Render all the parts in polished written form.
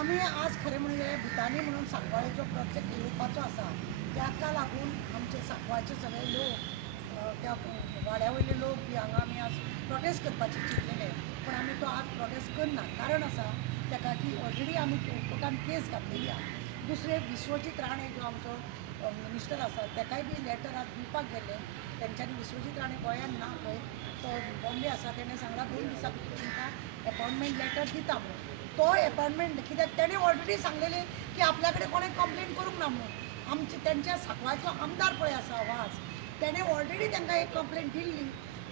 आम्ही आज खरें म्हणजे भुतानी म्हणून सांकवाळेचो प्रोजेक्ट येवपाचो आसा ताका लागून आमचे सांकवाळचे सगळे लोक त्या वाड्या वयले लोक बी हांगा आमी आज प्रोटेस्ट करपाचे चिंतलेले पण आमी तो आज प्रोटेस्ट करना कारण आसा ताका की ऑलरेडी आमी कोर्टान केस घातलेली आहा. दुसरे विश्वजीत राणे जो आमचो मिनिस्टर आसा ताकाय बी लेटर आज दिवपाक गेले तेंच्यांनी विश्वजीत राणे गोंयान ना खंय तो बॉम्बे आसा तेणें सांगला 2 दिसां भितर तुमकां अपॉइंटमेंट लेटर दिता म्हणून. तो अपॉइंटमेंट कित्याक तेणें ऑलरेडी सांगलेलें की आपल्या कडेन कोणें कंप्लेन करूंक ना म्हणून. आमचे तेंच्या सांकवाळचो आमदार पळय आसा वाज तेणें ऑलरेडी तांकां एक कंप्लेन दिल्ली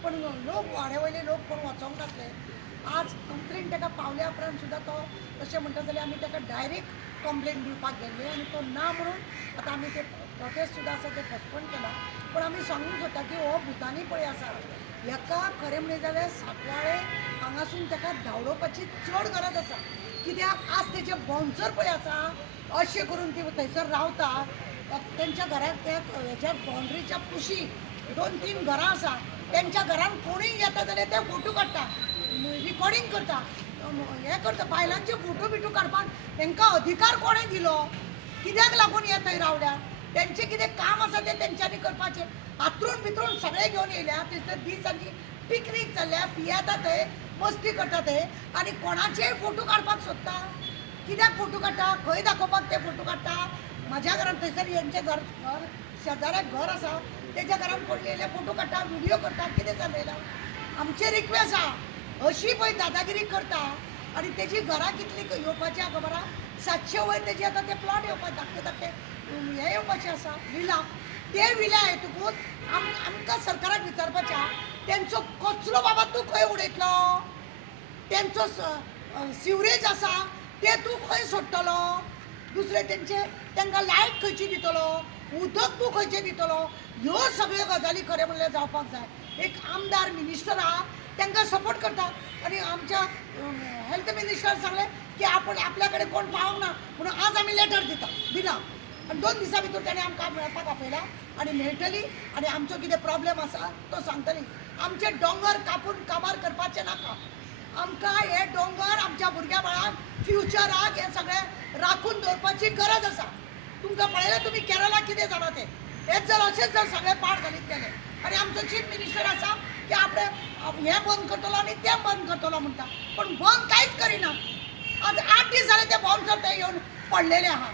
पण लोक वाड्या वयले लोक कोण वचोंक नासले. आज कंप्लेन ताका पावल्या उपरांत सुद्दां तो तशें म्हणटा जाल्यार आमी ताका डायरेक्ट कंप्लेन दिवपाक गेल्ले आनी तो ना म्हणून आतां आमी ते प्रोटेस्ट सुद्दां आसा ते पोस्टपोन केला. पण आमी सांगूंक सोदता की हो भुतानी पळय आसा हेका खरें म्हणलें जाल्यार सांकवाळे हांगासून ताका धांवडोवपाची चड गरज आसा कित्याक आज तेजे बाउन्सर पळय आसा अशें करून ती थंयसर रावता तेंच्या घराक त्या हेच्या बाउंड्रीच्या कुशीक 2-3 घरां आसा तेंच्या घरान कोणीय येता जाल्यार ते फोटो काडटा रिकॉर्डिंग करता हें करता बायलांचे फोटो बिटो काडपाक तांकां अधिकार कोणें दिलो कित्याक लागून हे थंय रावल्या तेंचें कितें काम आसा तें तेंच्यांनी करपाचें. हातरून भितरून सगळे घेवन येयल्या थंयसर दिसांची पिकनीक चल्ल्या पियेता थंय मस्ती करता थंय आनी कोणाचेय फोटो काडपाक सोदता कित्याक फोटो काडटा खंय दाखोवपाक ते फोटो काडटा. म्हाज्या घरान थंयसर हेंचें घर शेजाऱ्याक घर आसा तेज्या घरान कोण येयले फोटो काडटा व्हिडियो करता कितें चलयलां. आमची रिक्वेस्ट आहा अशी पळय दादागिरी करता आनी तेजी घरां कितली येवपाची आहा खबर आहा 700 वयर तेजी आतां ते प्लॉट येवपाक धाकटे हे येवपाचें आसा विला ते विल्या येतकूच आमकां सरकाराक विचारपाचें आहा तेंचो कचरो बाबा तूं खंय उडयतलो तेंचो सिवरेज आसा ते तूं खंय सोडटलो दुसरे तांकां लायट खंयची दितलो उदक तूं खंयचें दितलो ह्यो सगळ्यो गजाली खरें म्हणल्यार जावपाक जाय. एक आमदार मिनिस्टर आहा तांकां सपोर्ट करता आनी आमच्या हेल्थ मिनिस्टर सांगलें की आपण आपल्या कडेन कोण पावोंक ना म्हणून आज आमी लेटर दिला आनी 2 दिसां भितर ताणें आमकां मेळपाक आपयला आनी मेळटली आनी आमचो कितें प्रॉब्लेम आसा तो सांगतली. आमचे दोंगर कापून काबार करपाचे नाका आमकां हे दोंगर आमच्या भुरग्या बाळांक फ्युचराक हे सगळें राखून दवरपाची गरज आसा. तुमकां पळयलें तुमी केरळा कितें जालां तें हेच जर अशेंच जर सगळे पाड घालीत गेले आनी आमचो चीफ मिनिस्टर आसा की आपणें हें बंद करतलो आनी तें बंद करतलो म्हणटा पण बंद कांयच करिना. आज 8 दीस जाले ते बॉम्बसर ते येवन पडलेले आहा.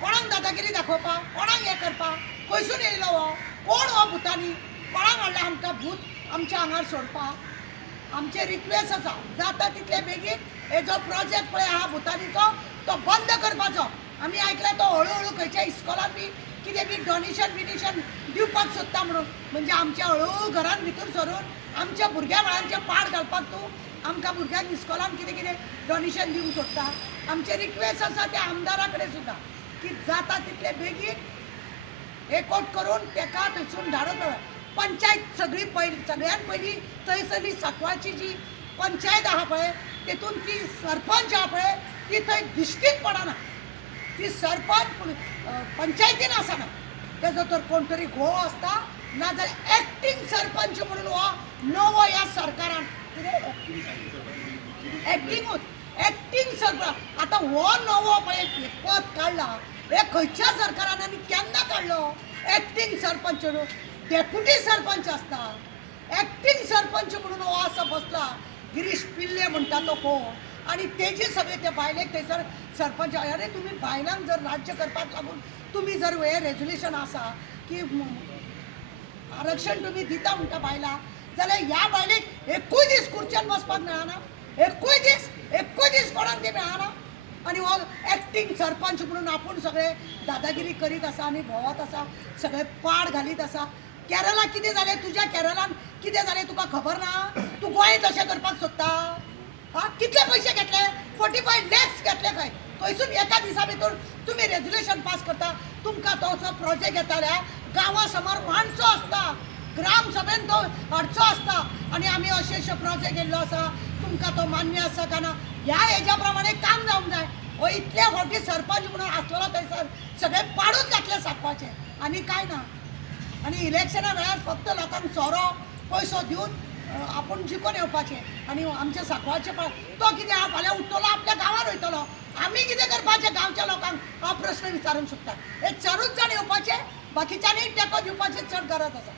कोणाक दादागिरी दाखोवपाक कोणाक हें करपाक खंयसून येयलो हो कोण हो भुतानी कोणाक हाडला आमकां भूत आमच्या आंगार सोडपाक. आमचे रिक्वेस्ट आसा जाता तितले बेगीन हे जो प्रोजेक्ट पळय आहा भुतानीचो तो बंद करपाचो. आमी आयकला तो हळू खंयच्या इस्कॉलान बी कितें बी डोनेशन दिवपाक सोदता म्हणून म्हणजे आमच्या हळू घरान भितर सरून आमच्या भुरग्या बाळांचे पाड घालपाक तूं आमकां भुरग्यांक इस्कॉलान कितें डोनेशन दिवंक सोदता. आमचे रिक्वेस्ट आसा त्या आमदारा कडेन सुद्दां की जाता तितले बेगीन एकवट करून ताका थंयसून धाडत पंचायत सगळ्यान पयलीं थंयसरली सांकवाळची जी पंचायत आहा पळय तेतून ती सरपंच आहा पळय ती थंय दिश्टीच पडना. ती सरपंच पंचायतीन आसना तेजो तर कोण तरी घोव आसता नाजाल्यार एक्टींग सरपंच म्हणून हो नवो ह्या सरकारान एक्टींग सरपंच आतां हो नवो पळय पद काडला हे खंयच्या सरकारान आनी केन्ना काडलो. एक्टींग सरपंच डेप्युटी सरपंच आसता एक्टींग सरपंच म्हणून हो असो बसला गिरीश पिल्ले म्हणटा तो कोण आनी तेजी सगळे ते बायलेक थंयसर सरपंच अरे तुमी बायलांक जर राज्य करपाक लागून तुमी जर हे रेजोल्युशन आसा की आरक्षण तुमी दिता म्हणटा बायलां जाल्यार ह्या बायलेक एकूय दीस खुर्च्यान बसपाक मेळना एकूय दीस कोणाक ते मेळना आनी हो एक्टींग सरपंच म्हणून आपूण सगळे दादागिरी करीत आसा आनी भोंवत आसा सगळे पाड घालीत आसा. केरळा कितें जालें तुज्या केरळान कितें जालें तुका खबर ना तूं गोंय तशें करपाक सोदता हां कितले पयशे घेतले 45 लॅक्स घेतले खंय खंयसून एका दिसा भितर तुमी रेजोल्युशन पास करता. तुमकां तो प्रोजेक्ट येता जाल्यार गांवा समोर मांडचो आसता ग्राम सभेन तो हाडचो आसता आनी आमी अशे प्रोजेक्ट येयल्लो आसा तुमकां तो मान्य आसा काय ना ह्या हेज्या प्रमाणे काम जावंक जाय. हो इतले फावटी सरपंच म्हणून आसलेलो थंयसर सगळे पाडूच घातले सांगपाचें आनी कांय ना. आनी इलेक्शना वेळार फक्त लोकांक सोरो पयसो दिवन आपूण जिखून येवपाचें आनी आमचे सांकवाळचे तो कितें फाल्यां उठतलो आपल्या गांवान वयतलो आम्ही कितें करपाचें गांवच्या लोकांक हो प्रश्न विचारूंक सोदता. हे चारूच जाण येवपाचे, बाकीच्यांनी तेंको दिवपाची चड गरज आसा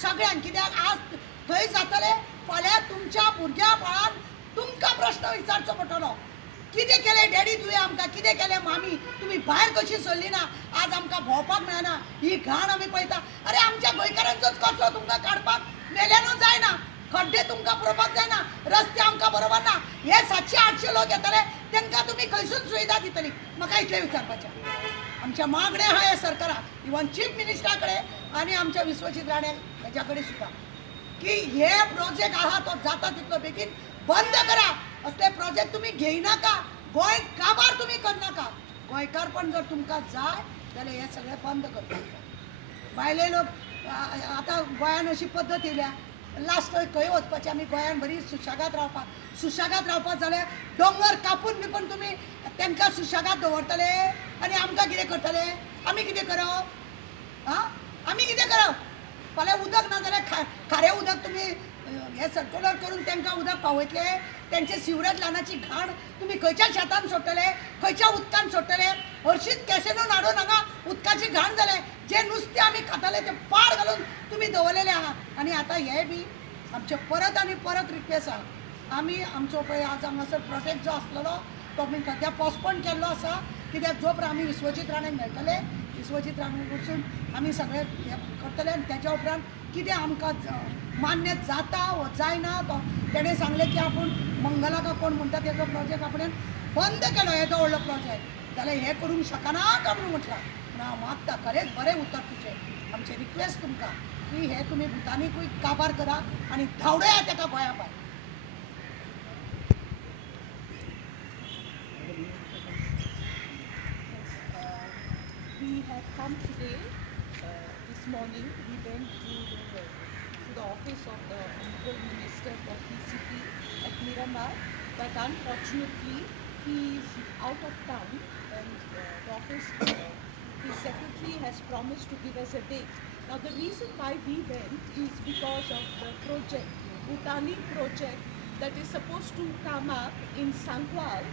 सगळ्यांक. कित्याक आज थंय जातले, फाल्यां तुमच्या भुरग्या बाळान तुमकां प्रश्न विचारचो पडटलो. कितें केलें डॅडी तुवें आमकां, कितें केलें मामी, तुमी भायर कशी सरली ना, आज आमकां भोंवपाक मेळना, ही घाण आमी पळयता. अरे आमच्या गोंयकारांचोच कचरो तुमकां काडपाक मेल्यानूच जायना, खड्डे तुमकां पळोवपाक जायना, रस्ते आमकां बरोबर ना. हे 700-800 लोक येतले, तांकां तुमी खंयसून सुविधा दितली? म्हाका इतलें विचारपाचें. आमच्या मागणें आहा हे सरकाराक, इवन चीफ मिनिस्टरा कडेन आनी आमच्या विश्वजीत राणे हेज्या कडेन सुद्दां, की हे प्रोजेक्ट आहा तो जाता तितलो बेगीन बंद करा. असले प्रोजेक्ट तुम्ही घेयनाका, गोंय काबार तुम्ही करनाका. गोंयकारपण जर तुमकां जाय जाल्यार हे सगळें बंद करपाक जाय. भायले लोक आतां गोंयान अशी पद्दत येयल्या, लास्ट खंय वचपाचें आमी गोंयान बरी सुशेगाद रावपाक जाल्यार दोंगर कापून बिपून तुमी तांकां सुशेगाद दवरतले आनी आमकां कितें करतले? आमी कितें करप? आमी कितें करप? फाल्यां उदक ना जाल्यार खारें उदक तुमी हे सर्क्युलर करून तांकां उदक पावयतले. त्यांचे सिवरेज लानाची घाण तुम्ही खंयच्या शेतान सोडटले, खंयच्या उदकान सोडटले? हरशींच कॅसेनून हाडून हांगा उदकाची घाण जाले. जे नुस्तें आमी खाताले ते पाड घालून तुमी दवरलेले आहा. आनी आतां हे बी आमचे परत आनी परत रिक्वेस्ट आहा. आमी आमचो पळय आज हांगासर प्रोजेक्ट जो आसलेलो तो आमी सद्या पोस्टपोन केल्लो आसा. कित्याक जो पर्यंत आमी विश्वजीत राणेक मेळटले, विश्वजीत राणे कडसून आमी सगळे हे करतले आनी तेच्या उपरांत कितें आमकां मान्य जाता वा जायना तो तेणें सांगलें की आपूण मंगला का कोण म्हणटा तेजो प्रोजेक्ट आपणें बंद केलो, येदो व्हडलो प्रोजेक्ट. जाल्यार हे करूंक शकना काय म्हणून म्हटलां. पूण हांव मागता खरेंच बरें उतर तुजें. आमचें रिक्वेस्ट तुमकां की हे तुमी भुतानीकूय काबार करा आनी धांवडया तेका गोंया भायर. We have come today, this morning, we went to the office of the Honorable Minister for PCP at Miramar, but unfortunately he is out of town and the office, his secretary has promised to give us a date. Now the reason why we went is because of the project, Bhutani project that is supposed to come up in Sangwal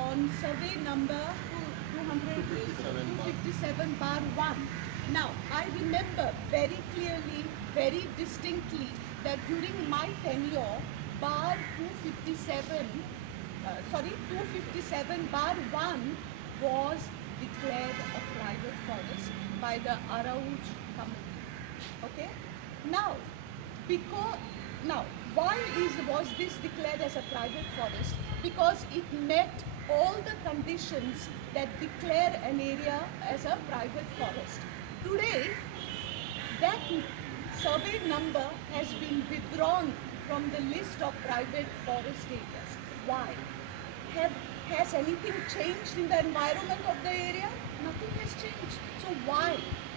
on survey number 257/1. Now, I remember very clearly, very distinctly that during my tenure, bar 257/1 was declared a private forest by the Arauj committee. Okay? Now, why was this declared as a private forest? Because it met all the conditions that declare an area as a private forest. Today, that survey number has been withdrawn from the list of private forest areas. Why? Has anything changed in the environment of the area? Nothing has changed. So why?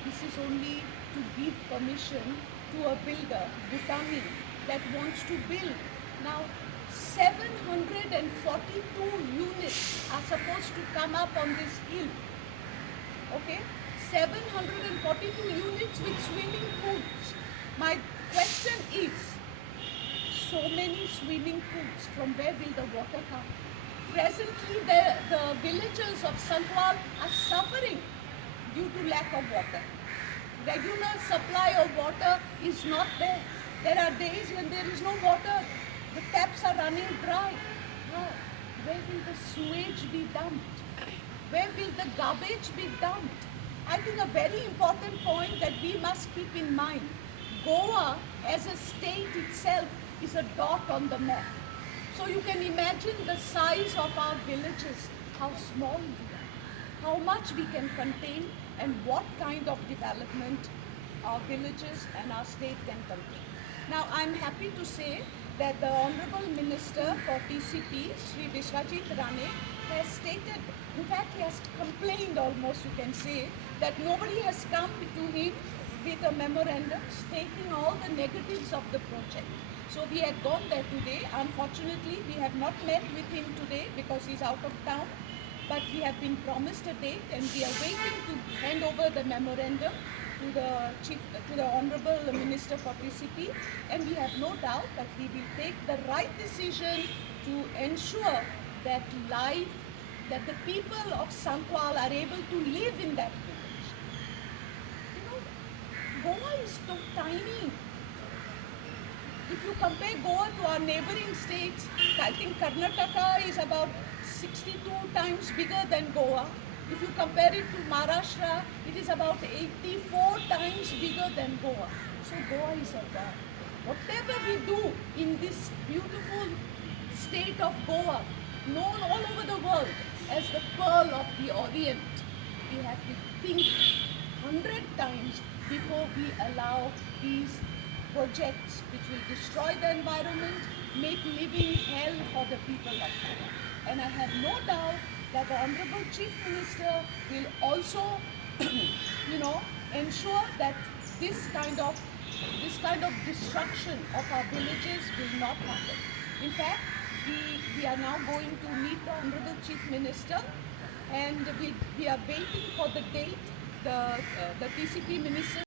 This is only to give permission to a builder, Bhutani, that wants to build. Now, 742 units are supposed to come up on this hill. Okay? 742 units with swimming pools. My question is, so many swimming pools, from where will the water come? Presently, the villagers of Sangwal are suffering due to lack of water. Regular supply of water is not there. There are days when there is no water. The taps are running dry. Now, where will the sewage be dumped? Where will the garbage be dumped? I think a very important point that we must keep in mind, Goa as a state itself is a dot on the map. So you can imagine the size of our villages, how small we are, how much we can contain and what kind of development our villages and our state can contain. Now I'm happy to say that the Honorable Minister for TCP, Sri Vishwajit Rane, has stated, in fact he has complained almost, you can say, that nobody has come to him with a memorandum stating all the negatives of the project. So we had gone there today. Unfortunately, we have not met with him today because he's out of town, but we have been promised a date and we are waiting to hand over the memorandum to the Honorable Minister for TCP, and we have no doubt that he will take the right decision to ensure that life that the people of Sankwal are able to live in that village. You know, Goa is so tiny. If you compare Goa to our neighboring states, I think Karnataka is about 62 times bigger than Goa. If you compare it to Maharashtra, it is about 84 times bigger than Goa. So Goa is a god. Whatever we do in this beautiful state of Goa, known all over the world as the Pearl of the Orient, we have to think 100 times before we allow these projects which will destroy the environment, make living hell for the people of Goa. And I have no doubt that the Honorable Chief Minister will also, ensure that this kind of destruction of our villages will not happen. In fact, we are now going to meet the Honorable Chief Minister, and we are waiting for the date. The TCP Minister